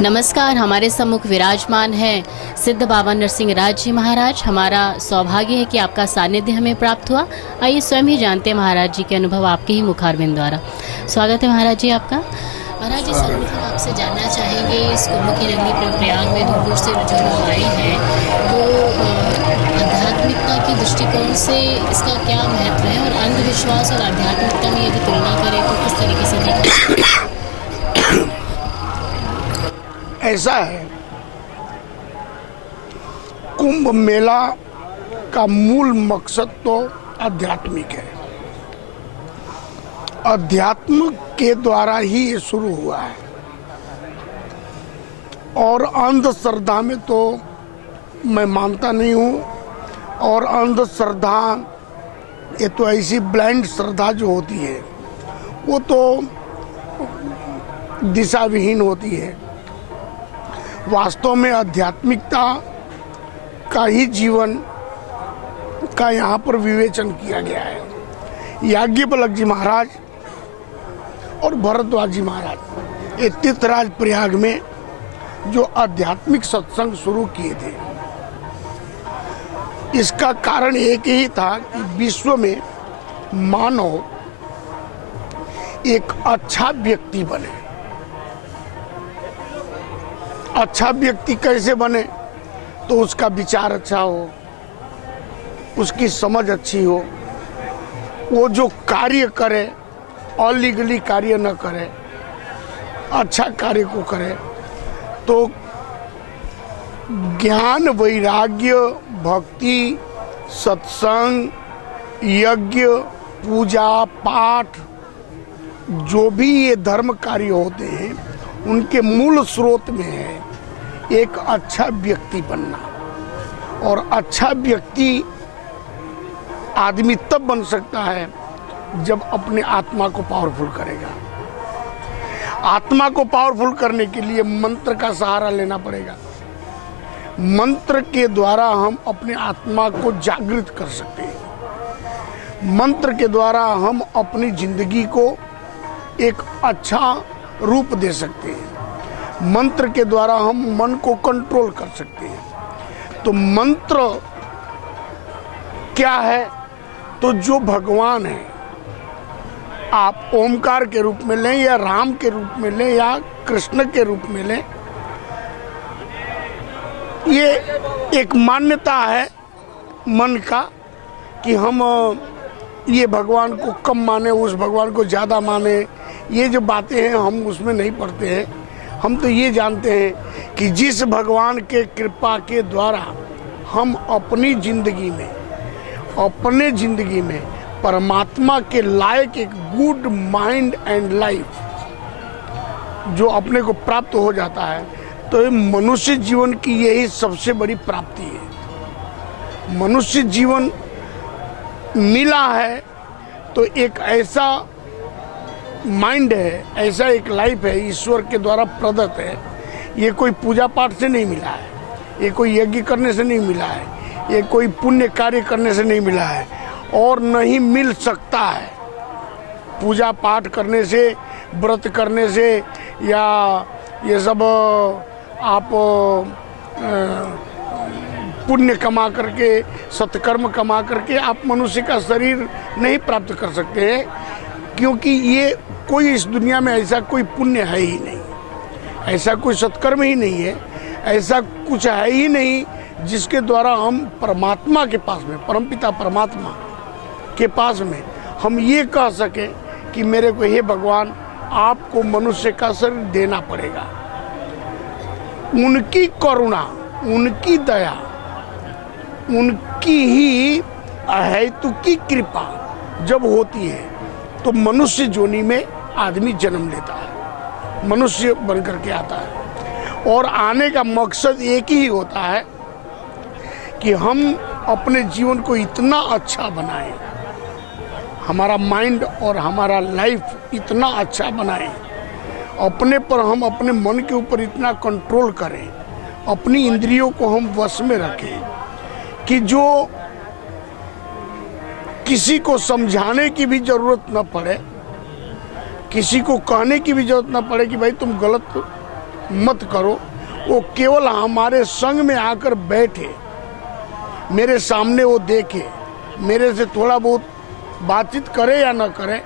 नमस्कार। हमारे सम्मुख विराजमान है सिद्ध बाबा नरसिंह राज जी महाराज। हमारा सौभाग्य है कि आपका सानिध्य हमें प्राप्त हुआ। आइए स्वयं ही जानते हैं महाराज जी के अनुभव आपके ही मुखारबिंद द्वारा। स्वागत है महाराज जी आपका। महाराज जी, सर्वप्रथम आपसे जानना चाहेंगे, इस कुंभ की नगरी प्रयाग में दूर दूर से जो लोग आए हैं, तो आध्यात्मिकता के दृष्टिकोण से इसका क्या महत्व है, और अंधविश्वास और आध्यात्मिकता में यदि तुलना करें तो किस तरीके से देखा? ऐसा है, कुंभ मेला का मूल मकसद तो आध्यात्मिक है। अध्यात्म के द्वारा ही ये शुरू हुआ है, और अंधश्रद्धा में तो मैं मानता नहीं हूँ। और अंधश्रद्धा ये तो ऐसी ब्लाइंड श्रद्धा जो होती है वो तो दिशा विहीन होती है। वास्तव में आध्यात्मिकता का ही जीवन का यहाँ पर विवेचन किया गया है। याज्ञवल्क्य जी महाराज और भरद्वाज जी महाराज ये तीर्थराज प्रयाग में जो आध्यात्मिक सत्संग शुरू किए थे, इसका कारण एक ही था कि विश्व में मानव एक अच्छा व्यक्ति बने। अच्छा व्यक्ति कैसे बने? तो उसका विचार अच्छा हो, उसकी समझ अच्छी हो, वो जो कार्य करे अलीगली कार्य न करे, अच्छा कार्य को करे। तो ज्ञान, वैराग्य, भक्ति, सत्संग, यज्ञ, पूजा पाठ, जो भी ये धर्म कार्य होते हैं, उनके मूल स्रोत में है एक अच्छा व्यक्ति बनना। और अच्छा व्यक्ति आदमी तब बन सकता है जब अपने आत्मा को पावरफुल करेगा। आत्मा को पावरफुल करने के लिए मंत्र का सहारा लेना पड़ेगा। मंत्र के द्वारा हम अपने आत्मा को जागृत कर सकते हैं। मंत्र के द्वारा हम अपनी जिंदगी को एक अच्छा रूप दे सकते हैं। मंत्र के द्वारा हम मन को कंट्रोल कर सकते हैं। तो मंत्र क्या है? तो जो भगवान है, आप ओमकार के रूप में लें या राम के रूप में लें या कृष्ण के रूप में लें, ये एक मान्यता है मन का कि हम ये भगवान को कम माने, उस भगवान को ज़्यादा माने। ये जो बातें हैं हम उसमें नहीं पढ़ते हैं। हम तो ये जानते हैं कि जिस भगवान के कृपा के द्वारा हम अपनी जिंदगी में परमात्मा के लायक एक गुड माइंड एंड लाइफ जो अपने को प्राप्त हो जाता है, तो ये मनुष्य जीवन की यही सबसे बड़ी प्राप्ति है। मनुष्य जीवन मिला है तो एक ऐसा माइंड है, ऐसा एक लाइफ है, ईश्वर के द्वारा प्रदत्त है। ये कोई पूजा पाठ से नहीं मिला है, ये कोई यज्ञ करने से नहीं मिला है, ये कोई पुण्य कार्य करने से नहीं मिला है, और नहीं मिल सकता है। पूजा पाठ करने से, व्रत करने से, या ये सब आप पुण्य कमा करके, सत्कर्म कमा करके आप मनुष्य का शरीर नहीं प्राप्त कर सकते हैं, क्योंकि ये कोई इस दुनिया में ऐसा कोई पुण्य है ही नहीं, ऐसा कोई सत्कर्म ही नहीं है, ऐसा कुछ है ही नहीं जिसके द्वारा हम परमात्मा के पास में, परमपिता परमात्मा के पास में हम ये कह सकें कि मेरे को हे भगवान, आपको मनुष्य का शरीर देना पड़ेगा। उनकी करुणा, उनकी दया, उनकी ही अहेतुकी कृपा जब होती है तो मनुष्य जोनी में आदमी जन्म लेता है, मनुष्य बनकर के आता है। और आने का मकसद एक ही होता है कि हम अपने जीवन को इतना अच्छा बनाएं, हमारा माइंड और हमारा लाइफ इतना अच्छा बनाएं, अपने पर हम अपने मन के ऊपर इतना कंट्रोल करें, अपनी इंद्रियों को हम वश में रखें कि जो किसी को समझाने की भी जरूरत न पड़े, किसी को कहने की भी जरूरत न पड़े कि भाई तुम गलत मत करो, वो केवल हमारे संग में आकर बैठे, मेरे सामने वो देखे, मेरे से थोड़ा बहुत बातचीत करे या ना करे,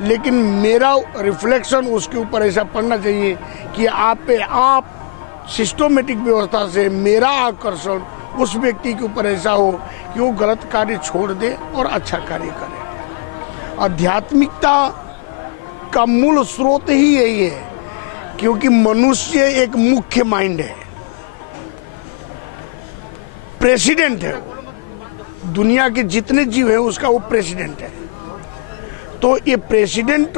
लेकिन मेरा रिफ्लेक्शन उसके ऊपर ऐसा पड़ना चाहिए कि आप सिस्टोमेटिक व्यवस्था से मेरा आकर्षण उस व्यक्ति के ऊपर ऐसा हो कि वो गलत कार्य छोड़ दे और अच्छा कार्य करे। आध्यात्मिकता का मूल स्रोत ही यही है, क्योंकि मनुष्य एक मुख्य माइंड है, प्रेसिडेंट है, दुनिया के जितने जीव हैं उसका वो प्रेसिडेंट है। तो ये प्रेसिडेंट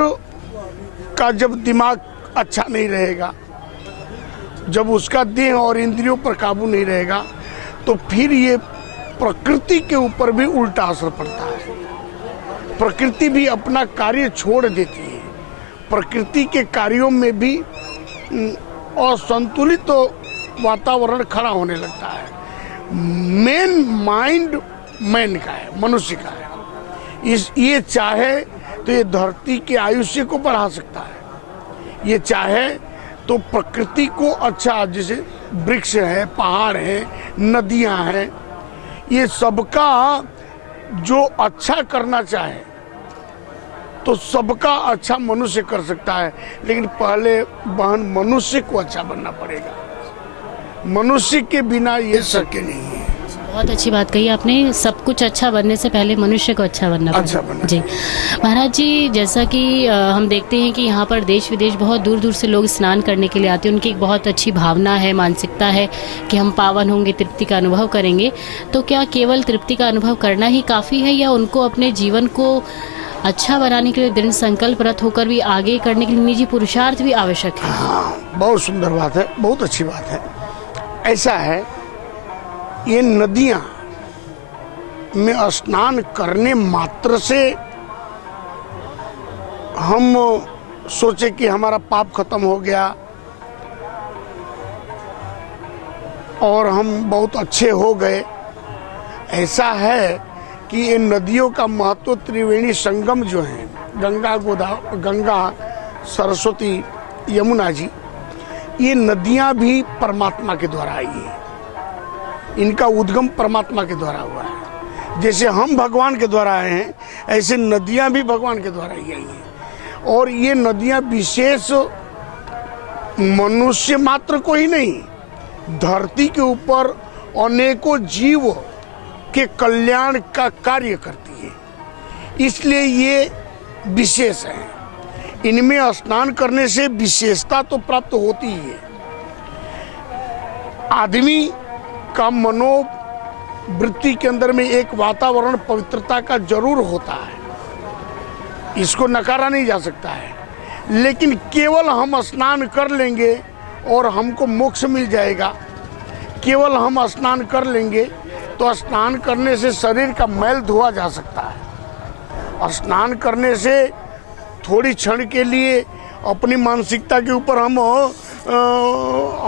का जब दिमाग अच्छा नहीं रहेगा, जब उसका देह और इंद्रियों पर काबू नहीं रहेगा, तो फिर ये प्रकृति के ऊपर भी उल्टा असर पड़ता है। प्रकृति भी अपना कार्य छोड़ देती है, प्रकृति के कार्यों में भी असंतुलित वातावरण खड़ा होने लगता है। मेन माइंड मैन का है, मनुष्य का है। ये चाहे तो ये धरती के आयुष्य को बढ़ा सकता है, ये चाहे तो प्रकृति को अच्छा, जैसे वृक्ष है, पहाड़ है, नदियां हैं, ये सबका जो अच्छा करना चाहे तो सबका अच्छा मनुष्य कर सकता है। लेकिन पहले बहन मनुष्य को अच्छा बनना पड़ेगा, मनुष्य के बिना ये शक्य नहीं है। बहुत अच्छी बात कही आपने, सब कुछ अच्छा बनने से पहले मनुष्य को अच्छा बनना पड़ेगा। जी महाराज जी, जैसा कि हम देखते हैं कि यहाँ पर देश विदेश बहुत दूर दूर से लोग स्नान करने के लिए आते हैं, उनकी एक बहुत अच्छी भावना है, मानसिकता है कि हम पावन होंगे, तृप्ति का अनुभव करेंगे। तो क्या केवल तृप्ति का अनुभव करना ही काफ़ी है, या उनको अपने जीवन को अच्छा बनाने के लिए दृढ़ संकल्परत होकर भी आगे करने के लिए निजी पुरुषार्थ भी आवश्यक है? हाँ, बहुत सुंदर बात है, बहुत अच्छी बात है। ऐसा है, ये नदियां में स्नान करने मात्र से हम सोचे कि हमारा पाप खत्म हो गया और हम बहुत अच्छे हो गए, ऐसा है कि ये नदियों का महत्व त्रिवेणी संगम जो है, गंगा सरस्वती यमुना जी, ये नदियां भी परमात्मा के द्वारा आई है, इनका उद्गम परमात्मा के द्वारा हुआ है। जैसे हम भगवान के द्वारा आए हैं, ऐसे नदियां भी भगवान के द्वारा ही आई हैं। और ये नदियां विशेष मनुष्य मात्र को ही नहीं, धरती के ऊपर अनेकों जीव के कल्याण का कार्य करती है, इसलिए ये विशेष है। इनमें स्नान करने से विशेषता तो प्राप्त होती ही है। आदमी का मनोवृत्ति के अंदर में एक वातावरण पवित्रता का जरूर होता है, इसको नकारा नहीं जा सकता है। लेकिन केवल हम स्नान कर लेंगे और हमको मोक्ष मिल जाएगा, केवल हम स्नान कर लेंगे तो स्नान करने से शरीर का मैल धोआ जा सकता है। स्नान करने से थोड़ी क्षण के लिए अपनी मानसिकता के ऊपर हम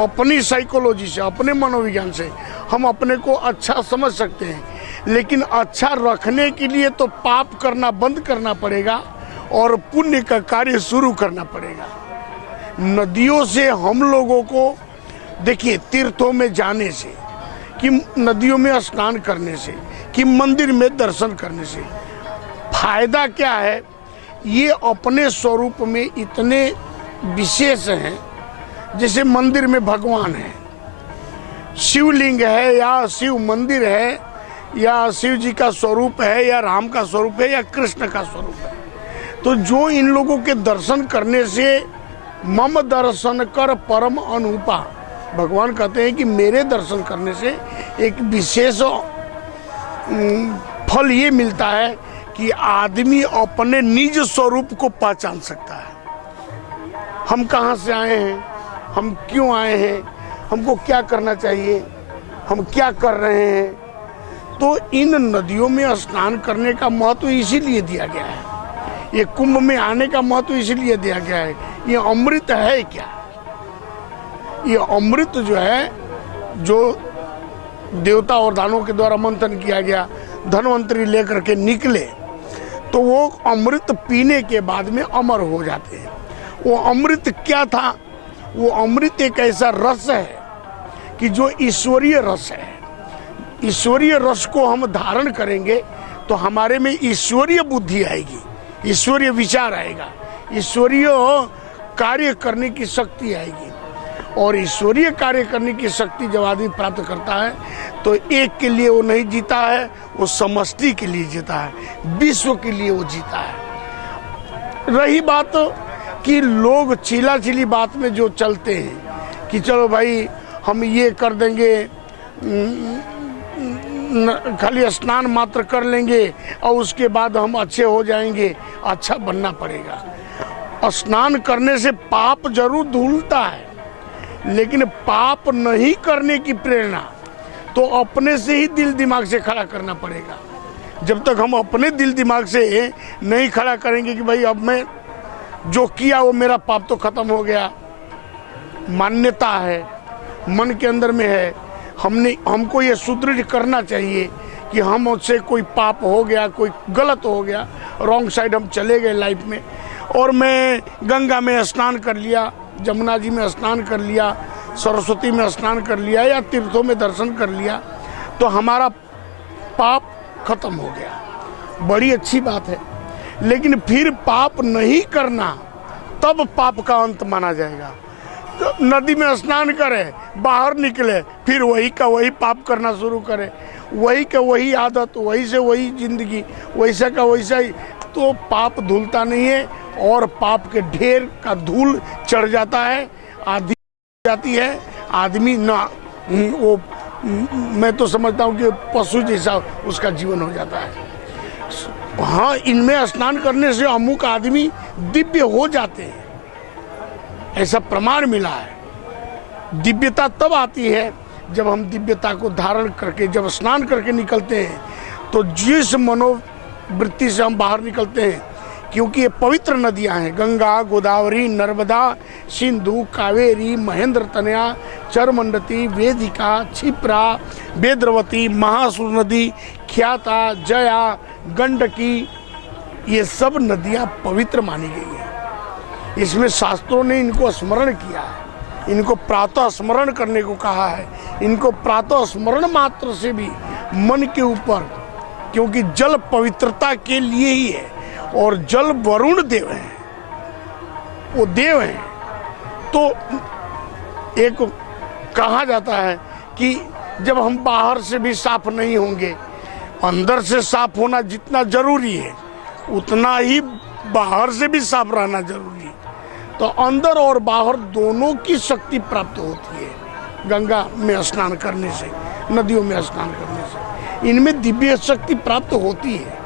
अपनी साइकोलॉजी से, अपने मनोविज्ञान से हम अपने को अच्छा समझ सकते हैं, लेकिन अच्छा रखने के लिए तो पाप करना बंद करना पड़ेगा और पुण्य का कार्य शुरू करना पड़ेगा। नदियों से हम लोगों को देखिए, तीर्थों में जाने से, कि नदियों में स्नान करने से, कि मंदिर में दर्शन करने से फायदा क्या है? ये अपने स्वरूप में इतने विशेष हैं। जैसे मंदिर में भगवान है, शिवलिंग है या शिव मंदिर है या शिव जी का स्वरूप है या राम का स्वरूप है या कृष्ण का स्वरूप है, तो जो इन लोगों के दर्शन करने से मम दर्शन कर परम अनुपा, भगवान कहते हैं कि मेरे दर्शन करने से एक विशेष फल ये मिलता है कि आदमी अपने निज स्वरूप को पहचान सकता है। हम कहाँ से आए हैं, हम क्यों आए हैं, हमको क्या करना चाहिए, हम क्या कर रहे हैं। तो इन नदियों में स्नान करने का महत्व इसीलिए दिया गया है, ये कुंभ में आने का महत्व इसीलिए दिया गया है। ये अमृत है क्या? ये अमृत जो है, जो देवता और दानों के द्वारा मंथन किया गया, धनवंतरी लेकर के निकले, तो वो अमृत पीने के बाद में अमर हो जाते हैं। वो अमृत क्या था? वो अमृत एक ऐसा रस है कि जो ईश्वरीय रस है। ईश्वरीय रस को हम धारण करेंगे तो हमारे में ईश्वरीय बुद्धि आएगी, ईश्वरीय विचार आएगा, ईश्वरीय कार्य करने की शक्ति आएगी। और ईश्वरीय कार्य करने की शक्ति जब आदमी प्राप्त करता है तो एक के लिए वो नहीं जीता है, वो समष्टि के लिए जीता है, विश्व के लिए वो जीता है। रही बात कि लोग चिल्ला-चिल्ली बात में जो चलते हैं कि चलो भाई हम ये कर देंगे, खाली स्नान मात्र कर लेंगे और उसके बाद हम अच्छे हो जाएंगे, अच्छा बनना पड़ेगा। स्नान करने से पाप जरूर धुलता है, लेकिन पाप नहीं करने की प्रेरणा तो अपने से ही दिल दिमाग से खड़ा करना पड़ेगा। जब तक हम अपने दिल दिमाग से नहीं खड़ा करेंगे कि भाई अब मैं जो किया वो मेरा पाप तो खत्म हो गया, मान्यता है, मन के अंदर में है, हमको ये सुदृढ़ करना चाहिए कि हम उससे कोई पाप हो गया, कोई गलत हो गया, रॉन्ग साइड हम चले गए लाइफ में, और मैं गंगा में स्नान कर लिया, जमुना जी में स्नान कर लिया, सरस्वती में स्नान कर लिया या तीर्थों में दर्शन कर लिया तो हमारा पाप खत्म हो गया। बड़ी अच्छी बात है, लेकिन फिर पाप नहीं करना तब पाप का अंत माना जाएगा। तो नदी में स्नान करे, बाहर निकले, फिर वही का वही पाप करना शुरू करे, वही का वही आदत, वही से वही जिंदगी, वैसा का वैसा ही, तो पाप धुलता नहीं है और पाप के ढेर का धूल चढ़ जाता है, आदि जाती है, आदमी ना वो, मैं तो समझता हूँ कि पशु जैसा उसका जीवन हो जाता है। हाँ, इनमें स्नान करने से अमुक आदमी दिव्य हो जाते हैं, ऐसा प्रमाण मिला है। दिव्यता तब आती है जब हम दिव्यता को धारण करके, जब स्नान करके निकलते हैं, तो जिस मनोवृत्ति से हम बाहर निकलते हैं, क्योंकि ये पवित्र नदियां हैं, गंगा, गोदावरी, नर्मदा, सिंधु, कावेरी, महेंद्र तनया, चरमंडती, वेदिका, क्षिप्रा, वेद्रवती, महासुर नदी, ख्याता, जया, गंडकी, ये सब नदियां पवित्र मानी गई हैं। इसमें शास्त्रों ने इनको स्मरण किया है, इनको प्रातः स्मरण करने को कहा है, इनको प्रातः स्मरण मात्र से भी मन के ऊपर, क्योंकि जल पवित्रता के लिए ही है और जल वरुण देव है, वो देव है। तो एक कहा जाता है कि जब हम बाहर से भी साफ नहीं होंगे, अंदर से साफ होना जितना जरूरी है उतना ही बाहर से भी साफ रहना जरूरी है। तो अंदर और बाहर दोनों की शक्ति प्राप्त होती है गंगा में स्नान करने से, नदियों में स्नान करने से, इनमें दिव्य शक्ति प्राप्त होती है।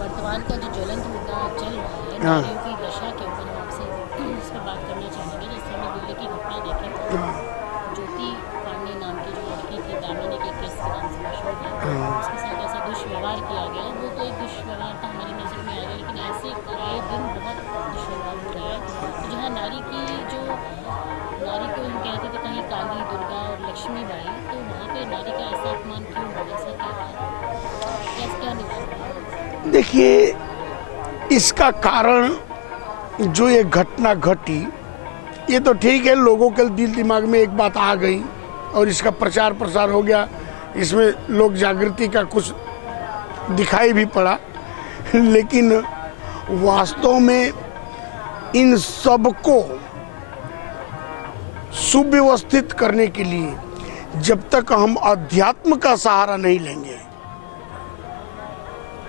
वर्तमान का जो ज्वलंत मुद्दा चल रहा है, नारियों की दशा के ऊपर हम आपसे इस पर बात करना चाहेंगे। जैसे हमने दिल्ली की घटना देखी, ज्योति पांडे नाम की जो लड़की थी, दामिनी के केस के नाम से मशहूर है, उसके साथ ऐसा दुष्व्यवहार किया गया। वो तो एक दुष्व्यवहार था, हमारी नज़र में आ गया, लेकिन ऐसे आए दिन बहुत दुष्व्यवहार हो रहा है। तो जहाँ नारी को हम कहते थे कहीं काली, दुर्गा और लक्ष्मी बाई, तो वहाँ पे नारी का ऐसा अपमान क्यों हो, ऐसा क्या निवारण? देखिए, इसका कारण जो ये घटना घटी, ये तो ठीक है, लोगों के दिल दिमाग में एक बात आ गई और इसका प्रचार प्रसार हो गया, इसमें लोग जागृति का कुछ दिखाई भी पड़ा, लेकिन वास्तव में इन सबको सुव्यवस्थित करने के लिए जब तक हम अध्यात्म का सहारा नहीं लेंगे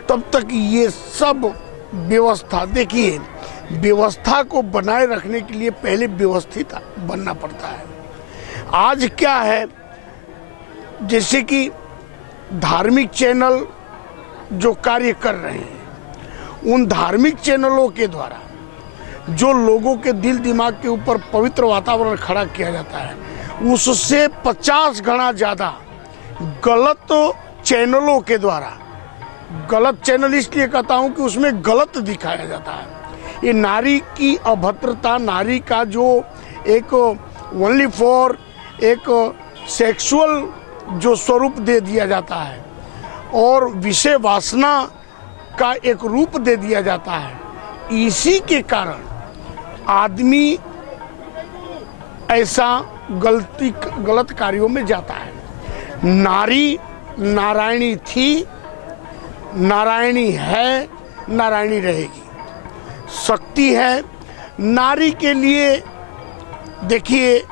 तब तक ये सब व्यवस्था, देखिए, व्यवस्था को बनाए रखने के लिए पहले व्यवस्थित बनना पड़ता है। आज क्या है, जैसे कि धार्मिक चैनल जो कार्य कर रहे हैं, उन धार्मिक चैनलों के द्वारा जो लोगों के दिल दिमाग के ऊपर पवित्र वातावरण खड़ा किया जाता है, उससे 50 गुना ज़्यादा गलत चैनलों के द्वारा, गलत चैनल इसलिए कहता हूँ कि उसमें गलत दिखाया जाता है। ये नारी की अभद्रता, नारी का जो एक ओनली फॉर एक सेक्सुअल जो स्वरूप दे दिया जाता है और विषय वासना का एक रूप दे दिया जाता है, इसी के कारण आदमी ऐसा गलत कार्यों में जाता है। नारी नारायणी थी, नारायणी है, नारायणी रहेगी। शक्ति है नारी के लिए। देखिए,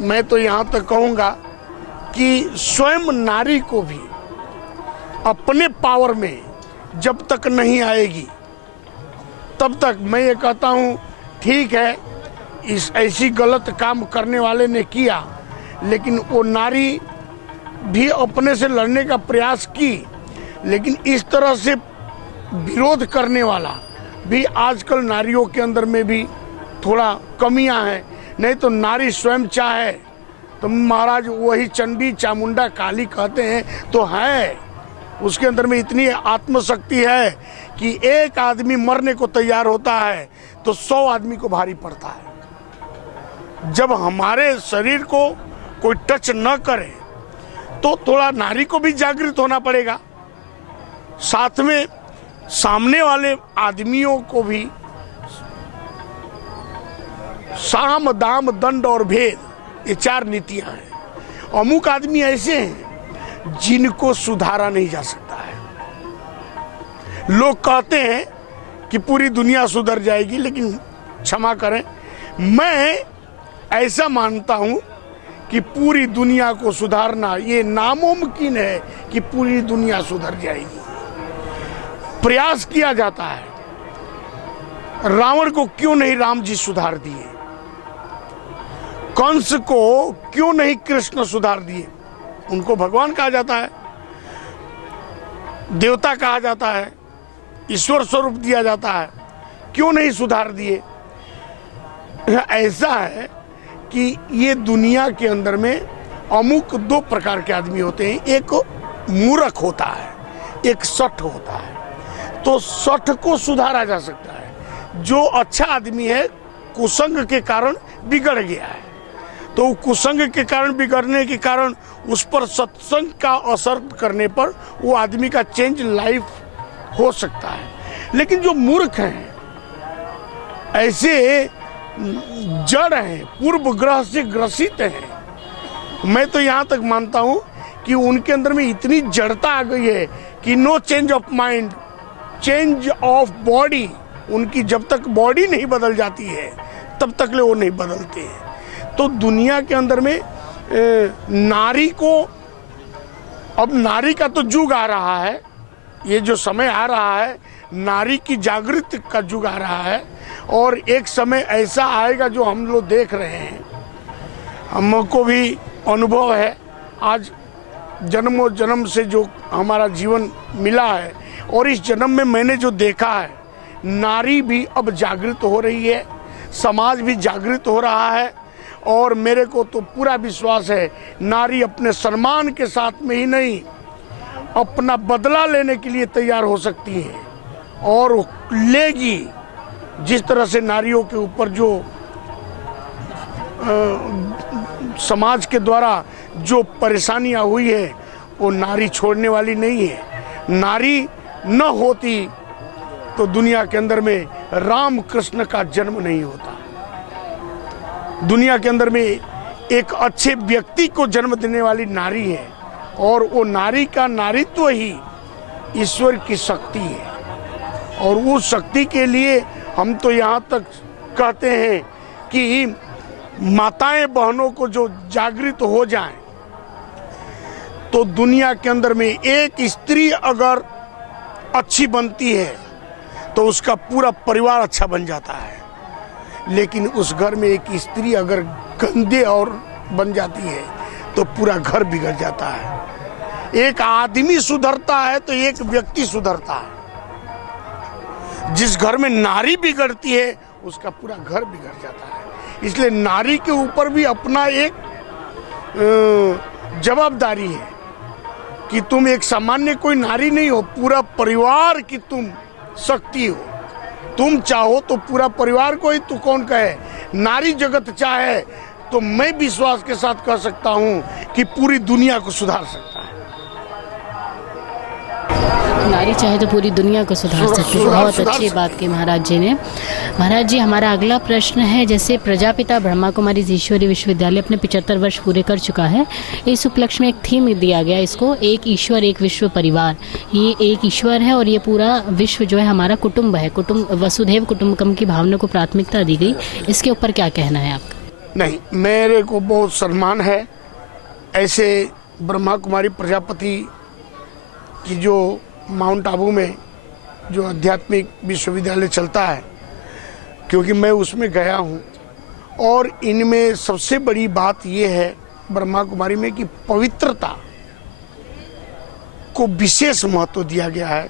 मैं तो यहाँ तक कहूँगा कि स्वयं नारी को भी अपने पावर में जब तक नहीं आएगी तब तक मैं ये कहता हूँ ठीक है, इस ऐसी गलत काम करने वाले ने किया, लेकिन वो नारी भी अपने से लड़ने का प्रयास की, लेकिन इस तरह से विरोध करने वाला भी आजकल नारियों के अंदर में भी थोड़ा कमियां हैं। नहीं तो नारी स्वयं चाहे तो महाराज वही चंडी चामुंडा काली कहते हैं तो है, उसके अंदर में इतनी आत्मशक्ति है कि एक आदमी मरने को तैयार होता है तो 100 आदमी को भारी पड़ता है। जब हमारे शरीर को कोई टच न करे तो थोड़ा नारी को भी जागृत होना पड़ेगा, साथ में सामने वाले आदमियों को भी। साम दाम दंड और भेद, ये 4 नीतियां हैं। अमुक आदमी ऐसे हैं जिनको सुधारा नहीं जा सकता है। लोग कहते हैं कि पूरी दुनिया सुधर जाएगी, लेकिन क्षमा करें, मैं ऐसा मानता हूं कि पूरी दुनिया को सुधारना ये नामुमकिन है कि पूरी दुनिया सुधर जाएगी। प्रयास किया जाता है। रावण को क्यों नहीं राम जी सुधार दिए? कंस को क्यों नहीं कृष्ण सुधार दिए? उनको भगवान कहा जाता है, देवता कहा जाता है, ईश्वर स्वरूप दिया जाता है, क्यों नहीं सुधार दिए? ऐसा है कि ये दुनिया के अंदर में अमुक 2 प्रकार के आदमी होते हैं। एक मूर्ख होता है, एक सठ होता है। तो सठ को सुधारा जा सकता है। जो अच्छा आदमी है कुसंग के कारण बिगड़ गया है, तो कुसंग के कारण बिगड़ने के कारण उस पर सत्संग का असर करने पर वो आदमी का चेंज लाइफ हो सकता है। लेकिन जो मूर्ख हैं, ऐसे जड़ हैं, पूर्व ग्रह से ग्रसित हैं, मैं तो यहाँ तक मानता हूँ कि उनके अंदर में इतनी जड़ता आ गई है कि no change of mind, change of body. उनकी जब तक बॉडी नहीं बदल जाती है तब तक ले वो नहीं बदलते हैं। तो दुनिया के अंदर में नारी को, अब नारी का तो युग आ रहा है, ये जो समय आ रहा है नारी की जागृति का युग आ रहा है, और एक समय ऐसा आएगा जो हम लोग देख रहे हैं, हमको भी अनुभव है। आज जन्मों जन्म से जो हमारा जीवन मिला है और इस जन्म में मैंने जो देखा है, नारी भी अब जागृत हो रही है, समाज भी जागृत हो रहा है, और मेरे को तो पूरा विश्वास है नारी अपने सम्मान के साथ में ही नहीं, अपना बदला लेने के लिए तैयार हो सकती है और लेगी। जिस तरह से नारियों के ऊपर जो समाज के द्वारा जो परेशानियां हुई है वो नारी छोड़ने वाली नहीं है। नारी न होती तो दुनिया के अंदर में राम कृष्ण का जन्म नहीं होता। दुनिया के अंदर में एक अच्छे व्यक्ति को जन्म देने वाली नारी है, और वो नारी का नारीत्व ही ईश्वर की शक्ति है। और उस शक्ति के लिए हम तो यहाँ तक कहते हैं कि माताएं बहनों को जो जागृत हो जाएं, तो दुनिया के अंदर में एक स्त्री अगर अच्छी बनती है तो उसका पूरा परिवार अच्छा बन जाता है। लेकिन उस घर में एक स्त्री अगर गंदे और बन जाती है तो पूरा घर बिगड़ जाता है। एक आदमी सुधरता है तो एक व्यक्ति सुधरता है। जिस घर में नारी बिगड़ती है उसका पूरा घर बिगड़ जाता है। इसलिए नारी के ऊपर भी अपना एक जवाबदारी है कि तुम एक सामान्य कोई नारी नहीं हो, पूरा परिवार की तुम शक्ति हो। तुम चाहो तो पूरा परिवार को ही तू कौन कहे, नारी जगत चाहे तो मैं विश्वास के साथ कह सकता हूं कि पूरी दुनिया को सुधार सकता है। नारी चाहे तो पूरी दुनिया को सुधार सकती है। बहुत अच्छी बात की महाराज जी ने। महाराज जी, हमारा अगला प्रश्न है, जैसे प्रजापिता ब्रह्मा कुमारी ईश्वरीय विश्वविद्यालय अपने 75 वर्ष पूरे कर चुका है, इस उपलक्ष्य में एक थीम दिया गया इसको, एक ईश्वर एक विश्व परिवार। ये एक ईश्वर है और ये पूरा विश्व जो है हमारा कुटुंब है, कुटुंब वसुधैव कुटुंबकम की भावना को प्राथमिकता दी गई। इसके ऊपर क्या कहना है आपका? नहीं, मेरे को बहुत सम्मान है ऐसे ब्रह्मा कुमारी प्रजापति की जो माउंट आबू में जो आध्यात्मिक विश्वविद्यालय चलता है, क्योंकि मैं उसमें गया हूँ। और इनमें सबसे बड़ी बात यह है ब्रह्मा कुमारी में कि पवित्रता को विशेष महत्व दिया गया है।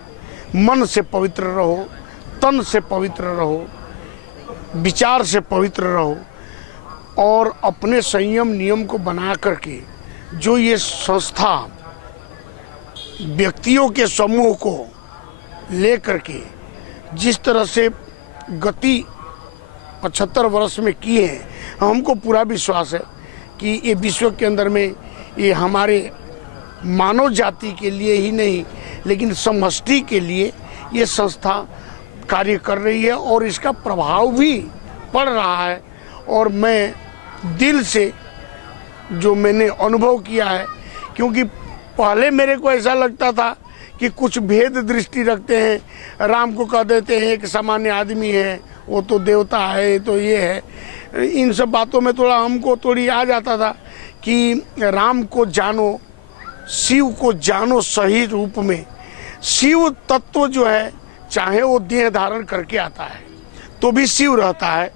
मन से पवित्र रहो, तन से पवित्र रहो, विचार से पवित्र रहो और अपने संयम नियम को बना करके जो ये संस्था व्यक्तियों के समूह को ले करके जिस तरह से गति 75 वर्ष में की है, हमको पूरा विश्वास है कि ये विश्व के अंदर में ये हमारे मानव जाति के लिए ही नहीं लेकिन समष्टि के लिए ये संस्था कार्य कर रही है और इसका प्रभाव भी पड़ रहा है। और मैं दिल से जो मैंने अनुभव किया है, क्योंकि पहले मेरे को ऐसा लगता था कि कुछ भेद दृष्टि रखते हैं, राम को कह देते हैं कि सामान्य आदमी है, वो तो देवता है, तो ये है। इन सब बातों में थोड़ा हमको थोड़ी आ जाता था कि राम को जानो, शिव को जानो सही रूप में। शिव तत्व जो है चाहे वो देह धारण करके आता है तो भी शिव रहता है।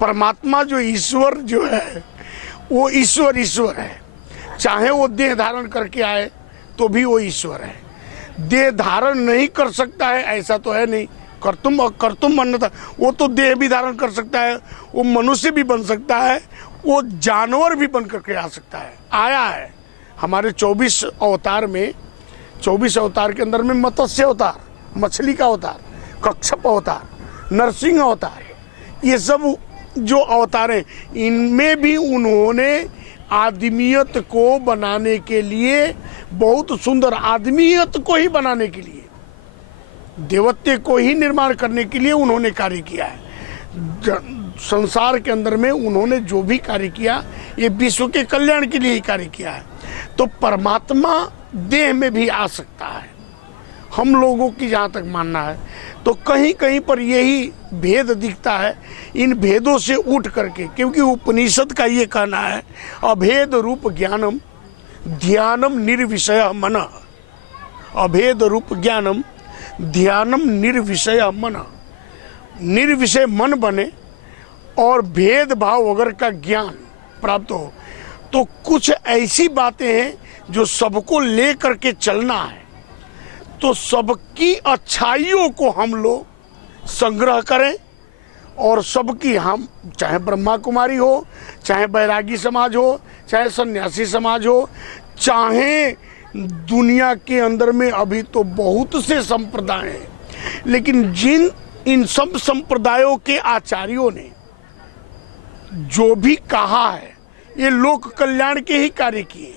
परमात्मा जो ईश्वर जो है वो ईश्वर है, चाहे वो देह धारण करके आए तो भी वो ईश्वर है। देह धारण नहीं कर सकता है ऐसा तो है नहीं, कर्तुम अन्यथा, वो तो देह भी धारण कर सकता है, वो मनुष्य भी बन सकता है, वो जानवर भी बन करके आ सकता है, आया है। हमारे 24 अवतार में, 24 अवतार के अंदर में मत्स्य अवतार, मछली का अवतार, कच्छप अवतार, नरसिंह अवतार, ये सब जो अवतार हैं इनमें भी उन्होंने आदमियत को बनाने के लिए, बहुत सुंदर आदमियत को ही बनाने के लिए, देवत्व को ही निर्माण करने के लिए उन्होंने कार्य किया है। संसार के अंदर में उन्होंने जो भी कार्य किया ये विश्व के कल्याण के लिए ही कार्य किया है। तो परमात्मा देह में भी आ सकता है, हम लोगों की जहाँ तक मानना है। तो कहीं कहीं पर यही भेद दिखता है, इन भेदों से उठ करके, क्योंकि उपनिषद का ये कहना है अभेद रूप ज्ञानम ध्यानम निर्विषय मन, अभेद रूप ज्ञानम ध्यानम निर्विषय मन। निर्विषय मन बने और भेदभाव वगैरह का ज्ञान प्राप्त हो तो कुछ ऐसी बातें हैं जो सबको ले करके चलना है। तो सबकी अच्छाइयों को हम लोग संग्रह करें और सबकी, हम चाहे ब्रह्मा कुमारी हो, चाहे बैरागी समाज हो, चाहे सन्यासी समाज हो, चाहे दुनिया के अंदर में अभी तो बहुत से संप्रदाय हैं, लेकिन इन सब संप्रदायों के आचार्यों ने जो भी कहा है ये लोक कल्याण के ही कार्य किए।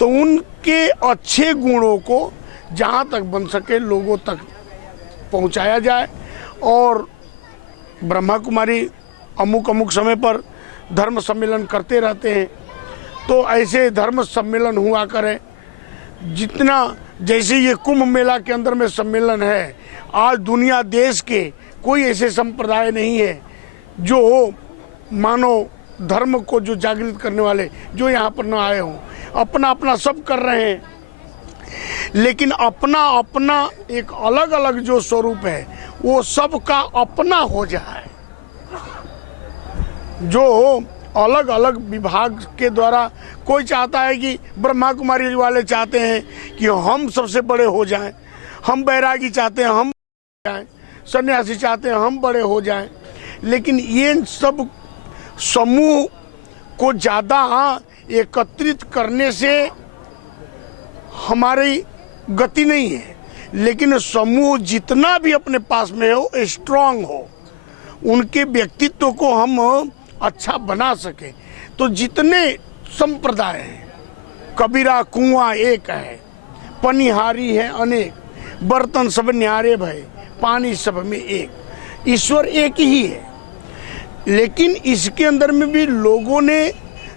तो उनके अच्छे गुणों को जहाँ तक बन सके लोगों तक पहुँचाया जाए। और ब्रह्मा कुमारी अमुक समय पर धर्म सम्मेलन करते रहते हैं, तो ऐसे धर्म सम्मेलन हुआ करें। जितना जैसे ये कुंभ मेला के अंदर में सम्मेलन है, आज दुनिया देश के कोई ऐसे संप्रदाय नहीं है जो मानव धर्म को जो जागृत करने वाले जो यहाँ पर न आए हों। अपना अपना सब कर रहे हैं, लेकिन अपना अपना एक अलग अलग जो स्वरूप है वो सबका अपना हो जाए। जो अलग अलग विभाग के द्वारा, कोई चाहता है कि ब्रह्मा कुमारी वाले चाहते हैं कि हम सबसे बड़े हो जाएं, हम बैरागी चाहते हैं हम जाएं, सन्यासी चाहते हैं हम बड़े हो जाएं, लेकिन ये सब समूह को ज़्यादा एकत्रित करने से हमारी गति नहीं है। लेकिन समूह जितना भी अपने पास में हो, स्ट्रांग हो, उनके व्यक्तित्व को हम अच्छा बना सके। तो जितने संप्रदाय हैं, कबीरा कुआं एक है, पनिहारी है अनेक, बर्तन सब न्यारे भय, पानी सब में एक। ईश्वर एक ही है, लेकिन इसके अंदर में भी लोगों ने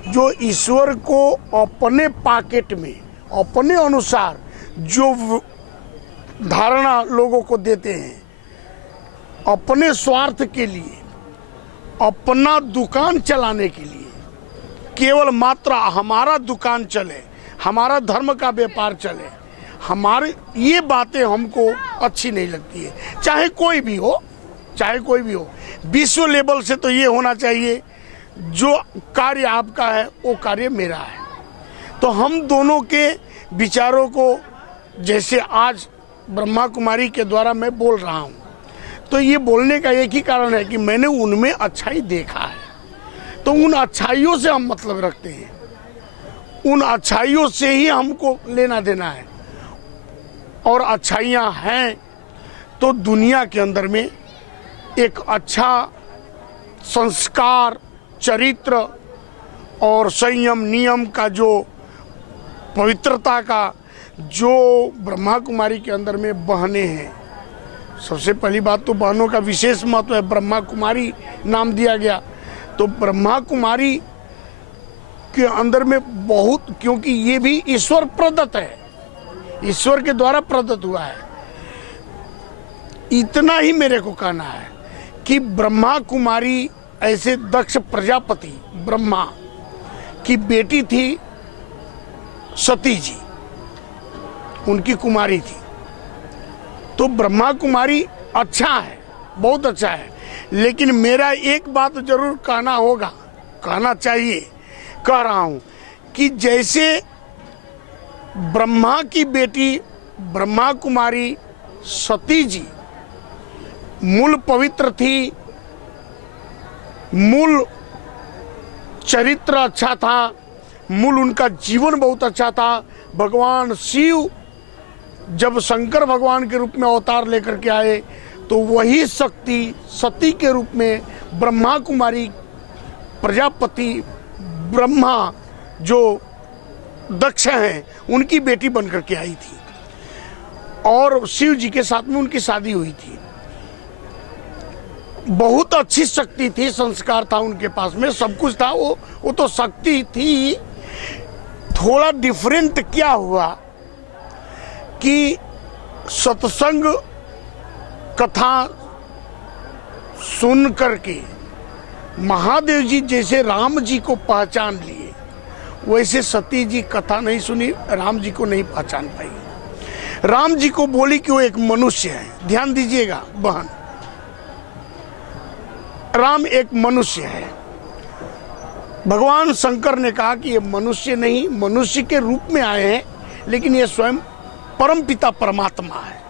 जो ईश्वर को अपने पॉकेट में, अपने अनुसार जो धारणा लोगों को देते हैं, अपने स्वार्थ के लिए, अपना दुकान चलाने के लिए, केवल मात्र हमारा दुकान चले, हमारा धर्म का व्यापार चले, हमारे ये बातें हमको अच्छी नहीं लगती है। चाहे कोई भी हो, चाहे कोई भी हो, विश्व लेवल से तो ये होना चाहिए जो कार्य आपका है वो कार्य मेरा है। तो हम दोनों के विचारों को, जैसे आज ब्रह्मा कुमारी के द्वारा मैं बोल रहा हूँ, तो ये बोलने का एक ही कारण है कि मैंने उनमें अच्छाई देखा है, तो उन अच्छाइयों से हम मतलब रखते हैं, उन अच्छाइयों से ही हमको लेना देना है। और अच्छाइयाँ हैं तो दुनिया के अंदर में एक अच्छा संस्कार, चरित्र और संयम नियम का, जो पवित्रता का जो ब्रह्मा कुमारी के अंदर में बहने हैं। सबसे पहली बात तो बहनों का विशेष महत्व है, ब्रह्मा कुमारी नाम दिया गया। तो ब्रह्मा कुमारी के अंदर में बहुत, क्योंकि ये भी ईश्वर प्रदत्त है, ईश्वर के द्वारा प्रदत्त हुआ है। इतना ही मेरे को कहना है कि ब्रह्मा कुमारी ऐसे दक्ष प्रजापति ब्रह्मा की बेटी थी सती जी, उनकी कुमारी थी। तो ब्रह्मा कुमारी अच्छा है, बहुत अच्छा है, लेकिन मेरा एक बात जरूर कहना होगा, कहना चाहिए, कह रहा हूं कि जैसे ब्रह्मा की बेटी ब्रह्मा कुमारी सती जी मूल पवित्र थी, मूल चरित्र अच्छा था, मूल उनका जीवन बहुत अच्छा था। भगवान शिव जब शंकर भगवान के रूप में अवतार लेकर के आए तो वही शक्ति सती के रूप में ब्रह्मा कुमारी प्रजापति ब्रह्मा जो दक्ष हैं उनकी बेटी बनकर के आई थी, और शिव जी के साथ में उनकी शादी हुई थी। बहुत अच्छी शक्ति थी, संस्कार था उनके पास में, सब कुछ था, वो तो शक्ति थी। थोड़ा डिफरेंट क्या हुआ कि सत्संग कथा सुन करके महादेव जी जैसे राम जी को पहचान लिए, वैसे सती जी कथा नहीं सुनी, राम जी को नहीं पहचान पाई। राम जी को बोली कि वो एक मनुष्य है। ध्यान दीजिएगा बहन, राम एक मनुष्य है। भगवान शंकर ने कहा कि ये मनुष्य नहीं, मनुष्य के रूप में आए हैं, लेकिन ये स्वयं परमपिता परमात्मा है।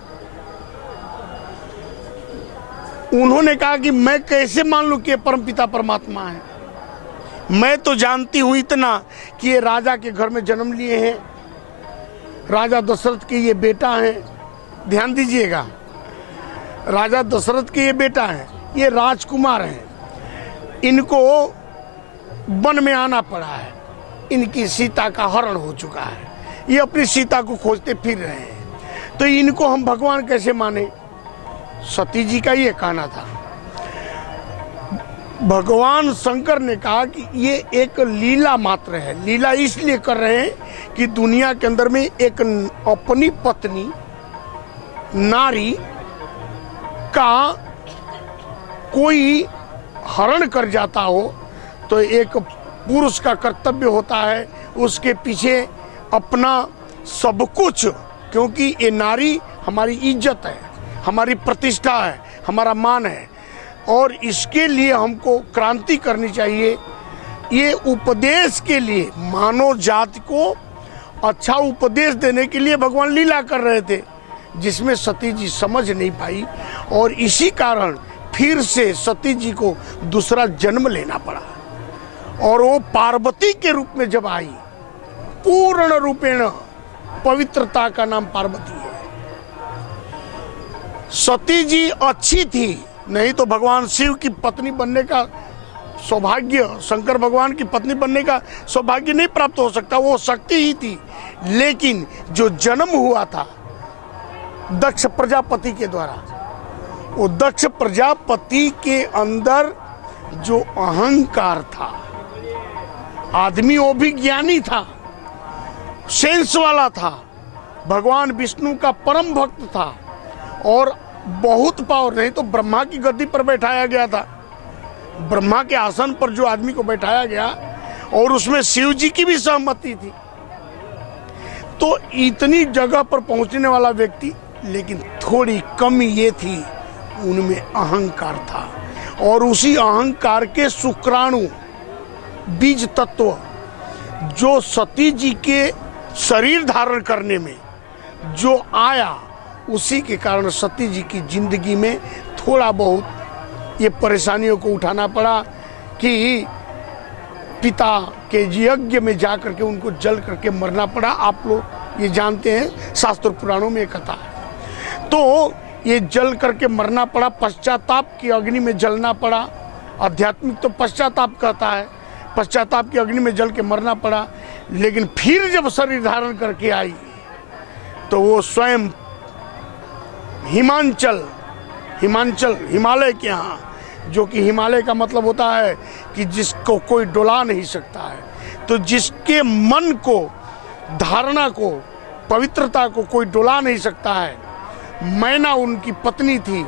उन्होंने कहा कि मैं कैसे मान लूं कि ये परमपिता परमात्मा है? मैं तो जानती हूं इतना कि ये राजा के घर में जन्म लिए हैं, राजा दशरथ के ये बेटा हैं। ध्यान दीजिएगा, राजा दशरथ के ये बेटा हैं, ये राजकुमार हैं। इनको वन में आना पड़ा है, इनकी सीता का हरण हो चुका है, ये अपनी सीता को खोजते फिर रहे हैं, तो इनको हम भगवान कैसे माने? सती जी का ये कहना था। भगवान शंकर ने कहा कि ये एक लीला मात्र है। लीला इसलिए कर रहे हैं कि दुनिया के अंदर में एक अपनी पत्नी नारी का कोई हरण कर जाता हो तो एक पुरुष का कर्तव्य होता है उसके पीछे अपना सब कुछ, क्योंकि ये नारी हमारी इज्जत है, हमारी प्रतिष्ठा है, हमारा मान है, और इसके लिए हमको क्रांति करनी चाहिए। ये उपदेश के लिए, मानव जाति को अच्छा उपदेश देने के लिए भगवान लीला कर रहे थे, जिसमें सती जी समझ नहीं पाई, और इसी कारण फिर से सती जी को दूसरा जन्म लेना पड़ा। और वो पार्वती के रूप में जब आई, पूर्ण रूपेण पवित्रता का नाम पार्वती है। सती जी अच्छी थी, नहीं तो भगवान शिव की पत्नी बनने का सौभाग्य, शंकर भगवान की पत्नी बनने का सौभाग्य नहीं प्राप्त हो सकता, वो शक्ति ही थी। लेकिन जो जन्म हुआ था दक्ष प्रजापति के द्वारा। वो दक्ष प्रजापति के अंदर जो अहंकार था, आदमी वो भी ज्ञानी था, सेंस वाला था, भगवान विष्णु का परम भक्त था और बहुत पावर, नहीं तो ब्रह्मा की गद्दी पर बैठाया गया था। ब्रह्मा के आसन पर जो आदमी को बैठाया गया और उसमें शिव जी की भी सहमति थी। तो इतनी जगह पर पहुंचने वाला व्यक्ति, लेकिन थोड़ी कमी ये थी, उनमें अहंकार था और उसी अहंकार के शुक्राणु बीज तत्व जो सती जी के शरीर धारण करने में जो आया, उसी के कारण सती जी की जिंदगी में थोड़ा बहुत ये परेशानियों को उठाना पड़ा कि पिता के यज्ञ में जाकर के उनको जल करके मरना पड़ा। आप लोग ये जानते हैं, शास्त्र पुराणों में कथा है। तो ये जल करके मरना पड़ा, पश्चाताप की अग्नि में जलना पड़ा। आध्यात्मिक तो पश्चाताप कहता है, पश्चाताप की अग्नि में जल के मरना पड़ा। लेकिन फिर जब शरीर धारण करके आई तो वो स्वयं हिमालय के यहाँ, जो कि हिमालय का मतलब होता है कि जिसको कोई डुला नहीं सकता है, तो जिसके मन को, धारणा को, पवित्रता को कोई डुला नहीं सकता है, मैना उनकी पत्नी थी,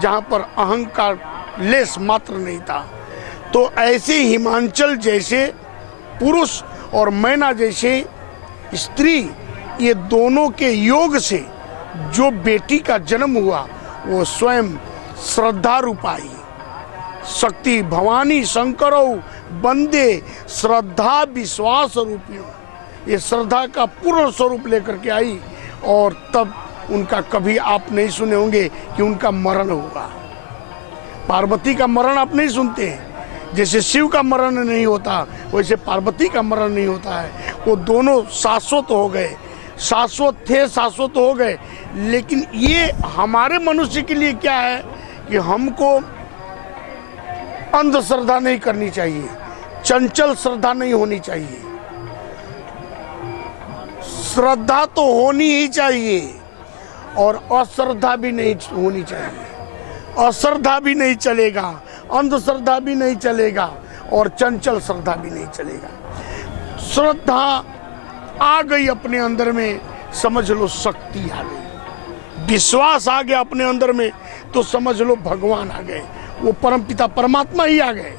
जहाँ पर अहंकार लेस मात्र नहीं था। तो ऐसे हिमांचल जैसे पुरुष और मैना जैसे स्त्री, ये दोनों के योग से जो बेटी का जन्म हुआ वो स्वयं श्रद्धा रूपाई शक्ति भवानी शंकरो बंदे श्रद्धा विश्वास रूपियों, ये श्रद्धा का पूर्ण स्वरूप लेकर के आई। और तब उनका कभी आप नहीं सुने होंगे कि उनका मरण होगा। पार्वती का मरण आप नहीं सुनते हैं, जैसे शिव का मरण नहीं होता वैसे पार्वती का मरण नहीं होता है। वो दोनों शाश्वत हो गए, शाश्वत थे, शाश्वत हो गए। लेकिन ये हमारे मनुष्य के लिए क्या है कि हमको अंधश्रद्धा नहीं करनी चाहिए, चंचल श्रद्धा नहीं होनी चाहिए। श्रद्धा तो होनी ही चाहिए और अश्रद्धा भी नहीं होनी चाहिए। अश्रद्धा भी नहीं चलेगा, अंधश्रद्धा भी नहीं चलेगा और चंचल श्रद्धा भी नहीं चलेगा। श्रद्धा आ गई अपने अंदर में, समझ लो शक्ति आ गई। विश्वास आ गया अपने अंदर में तो समझ लो भगवान आ गए, वो परम पिता परमात्मा ही आ गए।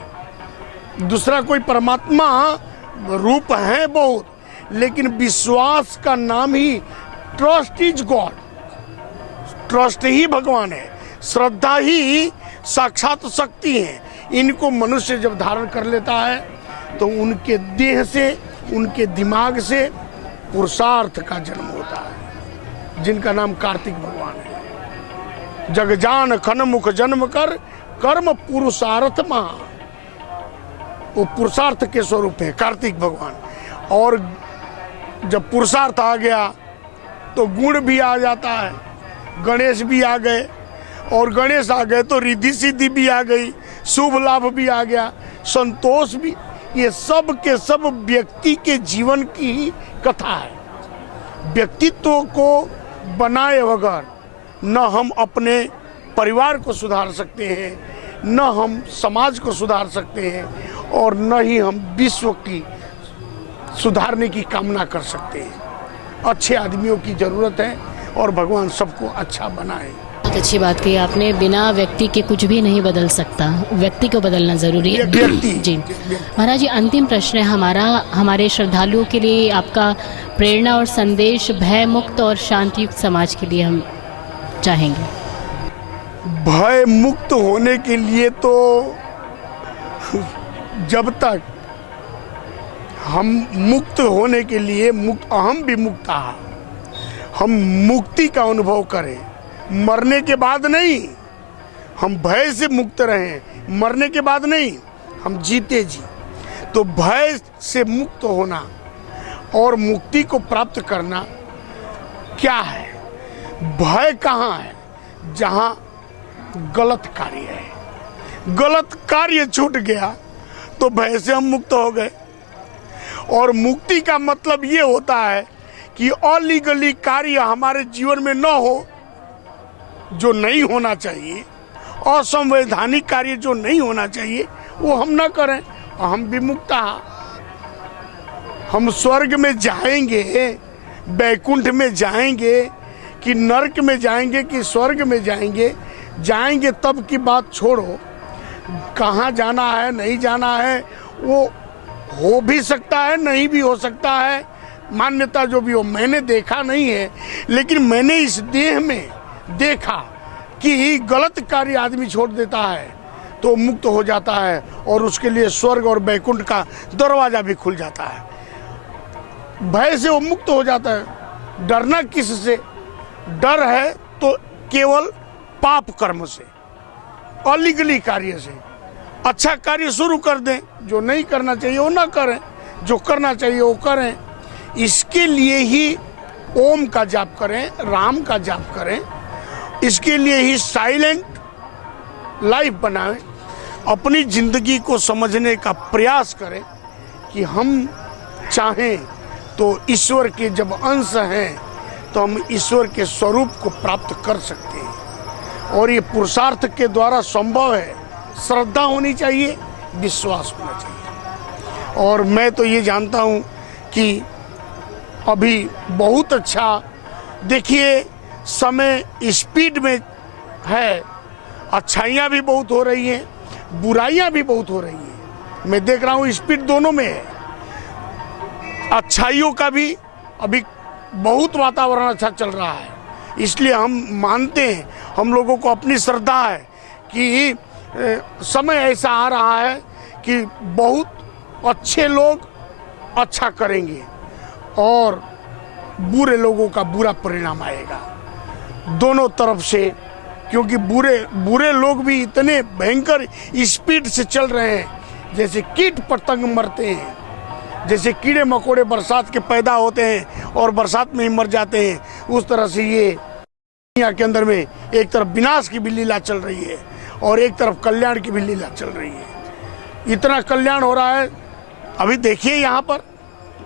दूसरा कोई परमात्मा रूप है बहुत, लेकिन विश्वास का नाम ही ट्रस्ट इज गॉड, ट्रस्ट ही भगवान है, श्रद्धा ही साक्षात शक्ति है। इनको मनुष्य जब धारण कर लेता है तो उनके देह से, उनके दिमाग से पुरुषार्थ का जन्म होता है, जिनका नाम कार्तिक भगवान है। जगजान खन मुख जन्म कर कर्म पुरुषार्थ महा, वो पुरुषार्थ के स्वरूप है कार्तिक भगवान। और जब पुरुषार्थ आ गया तो गुण भी आ जाता है, गणेश भी आ गए, और गणेश आ गए तो रिद्धि सिद्धि भी आ गई, शुभ लाभ भी आ गया, संतोष भी। ये सब के सब व्यक्ति के जीवन की ही कथा है। व्यक्तित्व को बनाए बगैर न हम अपने परिवार को सुधार सकते हैं, न हम समाज को सुधार सकते हैं, और न ही हम विश्व की सुधारने की कामना कर सकते हैं। अच्छे आदमियों की ज़रूरत है और भगवान सबको अच्छा बनाए। बहुत अच्छी बात कही आपने। बिना व्यक्ति के कुछ भी नहीं बदल सकता, व्यक्ति को बदलना जरूरी है। व्यक्ति जी महाराज जी, अंतिम प्रश्न है हमारा, हमारे श्रद्धालुओं के लिए आपका प्रेरणा और संदेश भय मुक्त और शांतियुक्त समाज के लिए हम चाहेंगे। भय मुक्त होने के लिए तो जब तक हम मुक्त होने के लिए मुक्त, अहम भी मुक्ता, हम मुक्ति का अनुभव करें, मरने के बाद नहीं। हम भय से मुक्त रहें, मरने के बाद नहीं, हम जीते जी। तो भय से मुक्त होना और मुक्ति को प्राप्त करना क्या है? भय कहाँ है? जहाँ गलत कार्य है, गलत कार्य छूट गया तो भय से हम मुक्त हो गए। और मुक्ति का मतलब ये होता है कि अलीगली कार्य हमारे जीवन में न हो, जो नहीं होना चाहिए, असंवैधानिक कार्य जो नहीं होना चाहिए, वो हम ना करें। हम विमुक्ता, हम स्वर्ग में जाएंगे, बैकुंठ में जाएंगे कि नरक में जाएंगे कि स्वर्ग में जाएंगे तब की बात छोड़ो। कहाँ जाना है नहीं जाना है वो हो भी सकता है, नहीं भी हो सकता है, मान्यता जो भी हो। मैंने देखा नहीं है, लेकिन मैंने इस देह में देखा कि गलत कार्य आदमी छोड़ देता है तो मुक्त हो जाता है और उसके लिए स्वर्ग और बैकुंठ का दरवाजा भी खुल जाता है। भय से वो मुक्त हो जाता है। डरना किससे? डर है तो केवल पाप कर्म से, अलीगली कार्य से। अच्छा कार्य शुरू कर दें, जो नहीं करना चाहिए वो ना करें, जो करना चाहिए वो करें। इसके लिए ही ओम का जाप करें, राम का जाप करें। इसके लिए ही साइलेंट लाइफ बनाएं। अपनी जिंदगी को समझने का प्रयास करें कि हम चाहें तो ईश्वर के जब अंश हैं तो हम ईश्वर के स्वरूप को प्राप्त कर सकते हैं और ये पुरुषार्थ के द्वारा संभव है। श्रद्धा होनी चाहिए, विश्वास होना चाहिए। और मैं तो ये जानता हूँ कि अभी बहुत अच्छा, देखिए समय स्पीड में है, अच्छाइयाँ भी बहुत हो रही हैं, बुराइयाँ भी बहुत हो रही हैं। मैं देख रहा हूँ स्पीड दोनों में है। अच्छाइयों का भी अभी बहुत वातावरण अच्छा चल रहा है, इसलिए हम मानते हैं, हम लोगों को अपनी श्रद्धा है कि समय ऐसा आ रहा है कि बहुत अच्छे लोग अच्छा करेंगे और बुरे लोगों का बुरा परिणाम आएगा दोनों तरफ से। क्योंकि बुरे लोग भी इतने भयंकर स्पीड से चल रहे हैं, जैसे कीट पतंग मरते हैं, जैसे कीड़े मकोड़े बरसात के पैदा होते हैं और बरसात में ही मर जाते हैं, उस तरह से ये दुनिया के अंदर में एक तरफ विनाश की भी लीला चल रही है और एक तरफ कल्याण की भी लीला चल रही है। इतना कल्याण हो रहा है। अभी देखिए यहाँ पर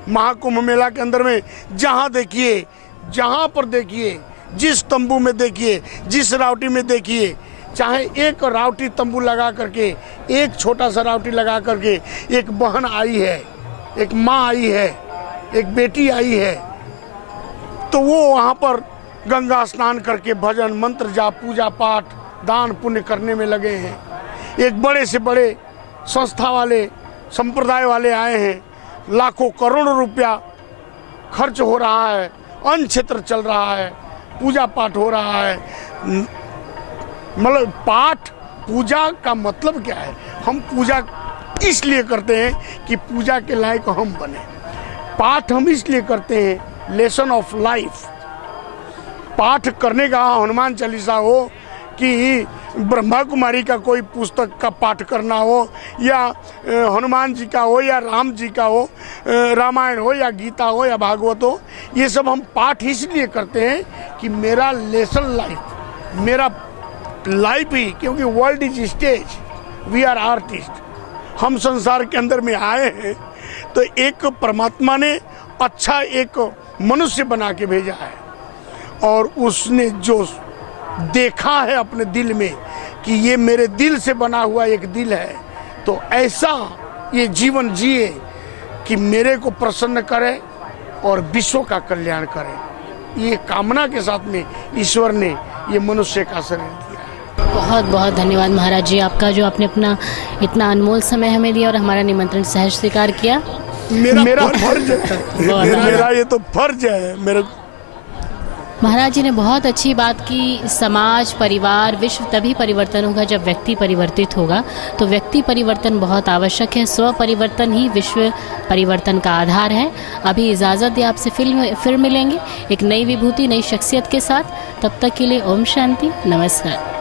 महाकुंभ मेला के अंदर में जहाँ देखिए, जहाँ पर देखिए, जिस तंबू में देखिए, जिस रावटी में देखिए, चाहे एक रावटी तंबू लगा करके, एक छोटा सा रावटी लगा करके एक बहन आई है, एक माँ आई है, एक बेटी आई है, तो वो वहाँ पर गंगा स्नान करके भजन मंत्र जाप पूजा पाठ दान पुण्य करने में लगे हैं। एक बड़े से बड़े संस्था वाले संप्रदाय वाले आए हैं, लाखों करोड़ों रुपया खर्च हो रहा है, अन्न क्षेत्र चल रहा है, पूजा पाठ हो रहा है। मतलब पाठ पूजा का मतलब क्या है? हम पूजा इसलिए करते हैं कि पूजा के लायक हम बने। पाठ हम इसलिए करते हैं, लेसन ऑफ लाइफ। पाठ करने का हनुमान चालीसा हो कि ब्रह्मा कुमारी का कोई पुस्तक का पाठ करना हो या हनुमान जी का हो या राम जी का हो, रामायण हो या गीता हो या भागवत हो, ये सब हम पाठ इसलिए करते हैं कि मेरा लेसन लाइफ, मेरा लाइफ ही, क्योंकि world is stage, we are artist. हम संसार के अंदर में आए हैं तो एक परमात्मा ने अच्छा एक मनुष्य बना के भेजा है और उसने जो देखा है अपने दिल में कि ये मेरे दिल से बना हुआ एक दिल है, तो ऐसा ये जीवन जिए कि मेरे को प्रसन्न करे और विश्व का कल्याण करे। ये कामना के साथ में ईश्वर ने ये मनुष्य का शरीर दिया है। बहुत बहुत धन्यवाद महाराज जी आपका, जो आपने अपना इतना अनमोल समय हमें दिया और हमारा निमंत्रण सहज स्वीकार किया। मेरा फर्ज है, मेरा ये तो फर्ज है मेरा। महाराज जी ने बहुत अच्छी बात की। समाज, परिवार, विश्व तभी परिवर्तन होगा जब व्यक्ति परिवर्तित होगा। तो व्यक्ति परिवर्तन बहुत आवश्यक है। स्व परिवर्तन ही विश्व परिवर्तन का आधार है। अभी इजाज़त दें, आपसे फिर मिलेंगे एक नई विभूति, नई शख्सियत के साथ। तब तक के लिए ओम शांति, नमस्कार।